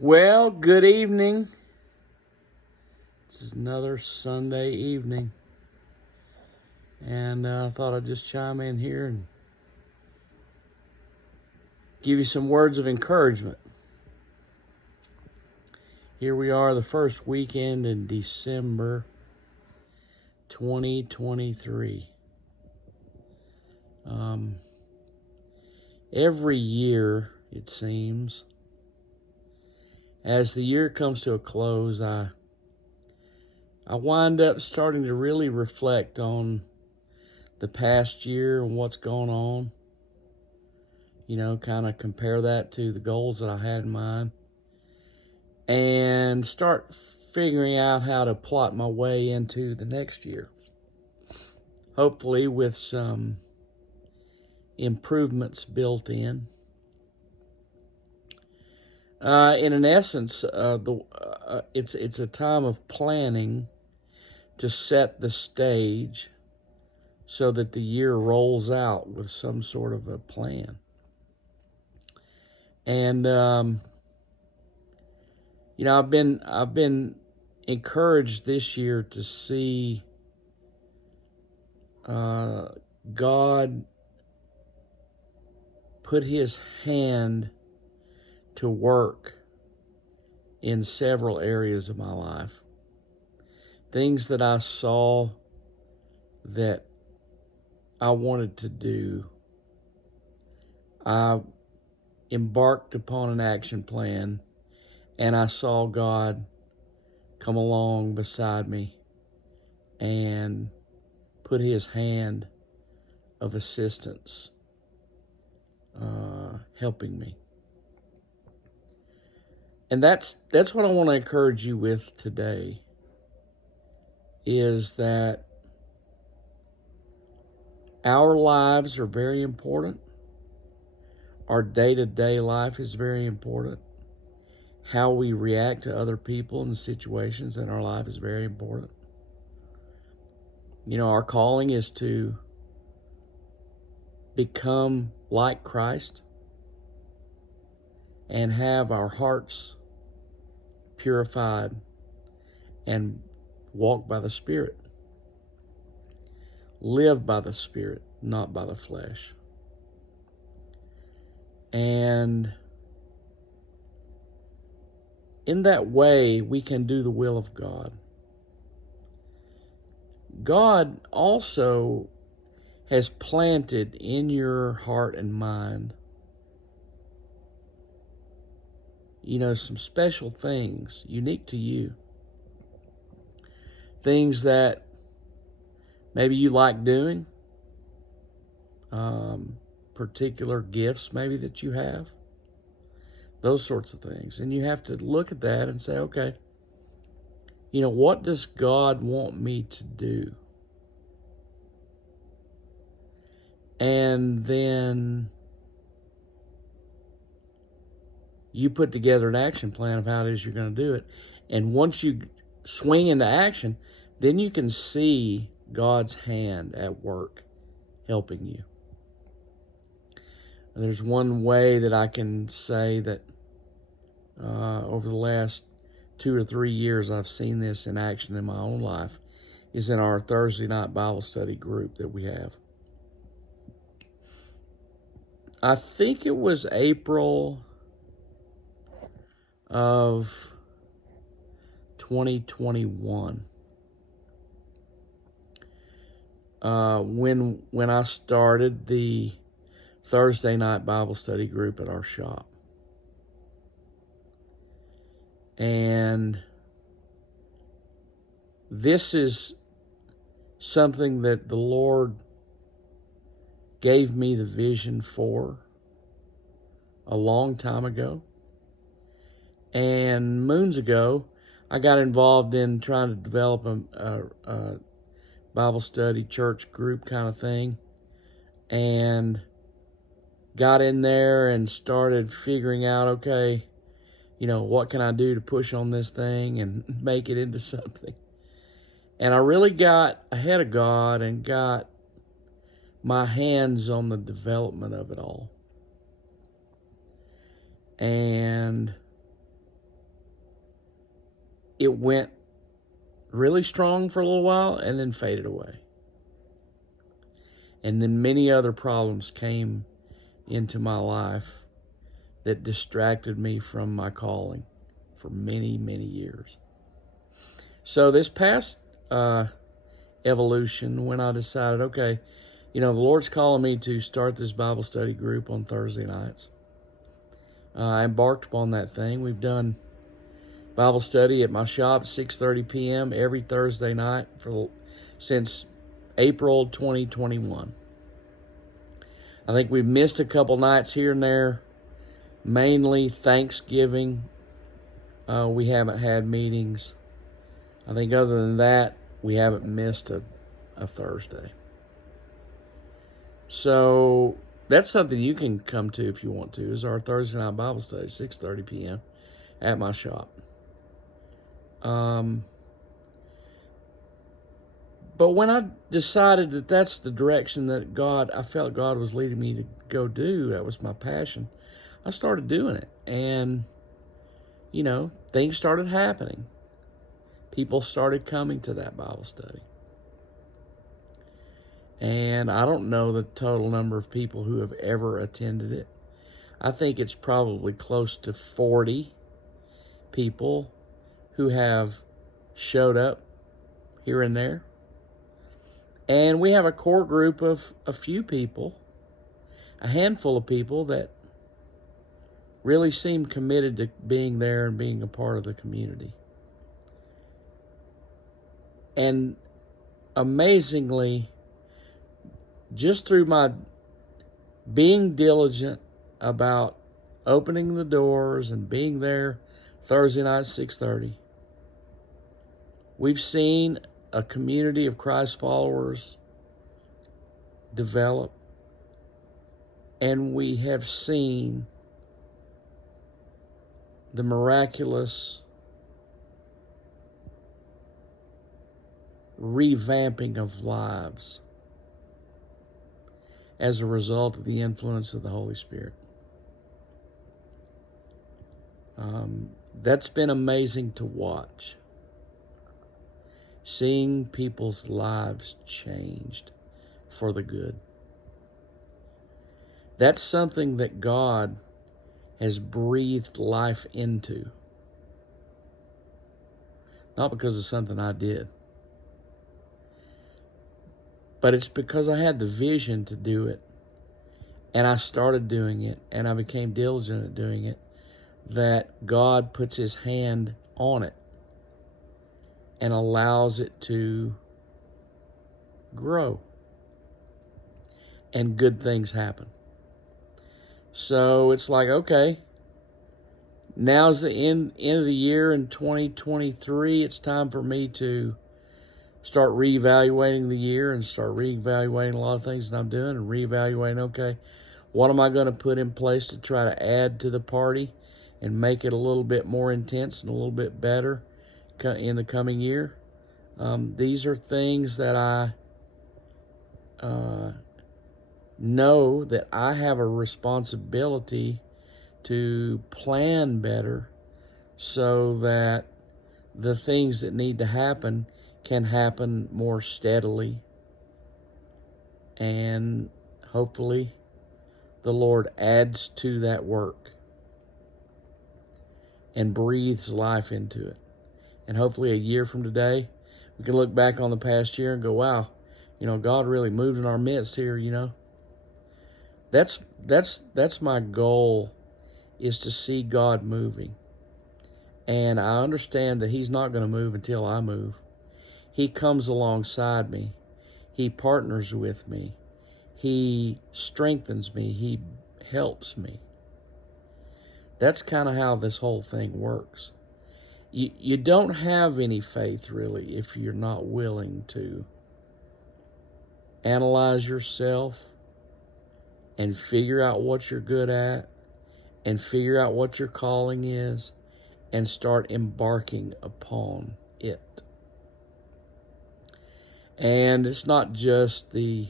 Well, good evening. This is another Sunday evening, and I thought I'd just chime in here and give you some words of encouragement. Here we are, the first weekend in December 2023. Every year, it seems, as the year comes to a close, I wind up starting to really reflect on the past year and what's going on. Kind of compare that to the goals that I had in mind and start figuring out how to plot my way into the next year. Hopefully with some improvements built in. In an essence, it's a time of planning to set the stage so that the year rolls out with some sort of a plan. And I've been encouraged this year to see God put His hand to work in several areas of my life. Things that I saw that I wanted to do, I embarked upon an action plan, and I saw God come along beside me and put His hand of assistance helping me. And that's what I want to encourage you with today, is that our lives are very important. Our day-to-day life is very important. How we react to other people and situations in our life is very important. Our calling is to become like Christ and have our hearts purified and walk by the Spirit. Live by the Spirit, not by the flesh. And in that way, we can do the will of God. God also has planted in your heart and mind, some special things unique to you. Things that maybe you like doing, particular gifts maybe that you have, those sorts of things. And you have to look at that and say, okay, what does God want me to do? And then you put together an action plan of how it is you're going to do it. And once you swing into action, then you can see God's hand at work helping you. And there's one way that I can say that over the last 2 or 3 years I've seen this in action in my own life, is in our Thursday night Bible study group that we have. I think it was April of 2021 when I started the Thursday night Bible study group at our shop. And this is something that the Lord gave me the vision for a long time ago. And moons ago, I got involved in trying to develop a Bible study church group kind of thing, and got in there and started figuring out, okay, what can I do to push on this thing and make it into something? And I really got ahead of God and got my hands on the development of it all. And it went really strong for a little while and then faded away. And then many other problems came into my life that distracted me from my calling for many, many years. So this past evolution, when I decided, okay, the Lord's calling me to start this Bible study group on Thursday nights. I embarked upon that thing. We've done Bible study at my shop 6:30 p.m. every Thursday night since April 2021. I think we've missed a couple nights here and there, mainly Thanksgiving. We haven't had meetings. I think other than that, we haven't missed a Thursday. So that's something you can come to if you want to, is our Thursday night Bible study, 6:30 p.m. at my shop. But when I decided that that's the direction that I felt God was leading me to go do, that was my passion, I started doing it. And, things started happening. People started coming to that Bible study. And I don't know the total number of people who have ever attended it. I think it's probably close to 40 people who have showed up here and there. And we have a core group of a few people, a handful of people that really seem committed to being there and being a part of the community. And amazingly, just through my being diligent about opening the doors and being there Thursday night, 6:30, we've seen a community of Christ followers develop, and we have seen the miraculous revamping of lives as a result of the influence of the Holy Spirit. That's been amazing to watch. Seeing people's lives changed for the good. That's something that God has breathed life into. Not because of something I did, but it's because I had the vision to do it, and I started doing it, and I became diligent at doing it, that God puts His hand on it and allows it to grow, and good things happen. So it's like, okay, now's the end of the year in 2023. It's time for me to start reevaluating the year and start reevaluating a lot of things that I'm doing, and reevaluating, okay, what am I going to put in place to try to add to the party and make it a little bit more intense and a little bit better in the coming year. These are things that I know that I have a responsibility to plan better so that the things that need to happen can happen more steadily, and hopefully the Lord adds to that work and breathes life into it. And hopefully a year from today, we can look back on the past year and go, wow, God really moved in our midst here, That's my goal, is to see God moving. And I understand that He's not going to move until I move. He comes alongside me. He partners with me. He strengthens me. He helps me. That's kind of how this whole thing works. You don't have any faith, really, if you're not willing to analyze yourself and figure out what you're good at and figure out what your calling is and start embarking upon it. And it's not just the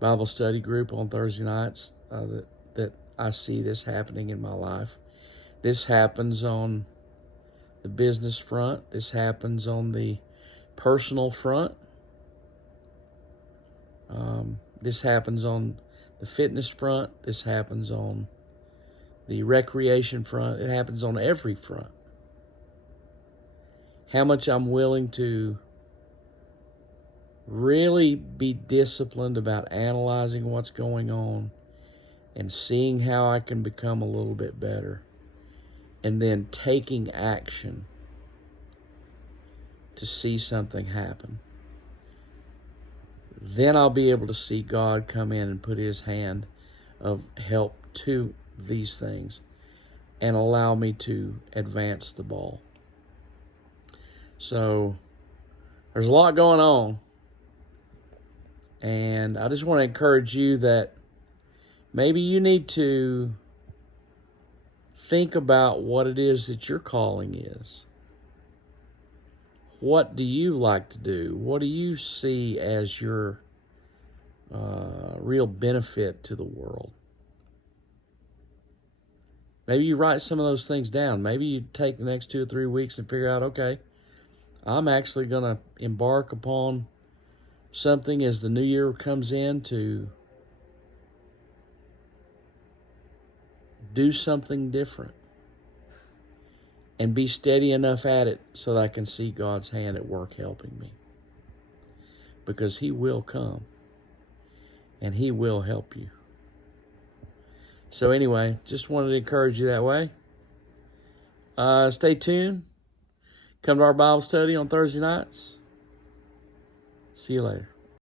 Bible study group on Thursday nights that I see this happening in my life. This happens on the the business front. This happens on the personal front. This happens on the fitness front. This happens on the recreation front. It happens on every front. How much I'm willing to really be disciplined about analyzing what's going on and seeing how I can become a little bit better, and then taking action to see something happen. Then I'll be able to see God come in and put his hand of help to these things and allow me to advance the ball. So there's a lot going on. And I just want to encourage you that maybe you need to think about what it is that your calling is. What do you like to do? What do you see as your real benefit to the world? Maybe you write some of those things down. Maybe you take the next 2 or 3 weeks and figure out, okay, I'm actually going to embark upon something as the new year comes in to do something different and be steady enough at it so that I can see God's hand at work helping me. Because he will come and he will help you. So anyway, just wanted to encourage you that way. Stay tuned. Come to our Bible study on Thursday nights. See you later.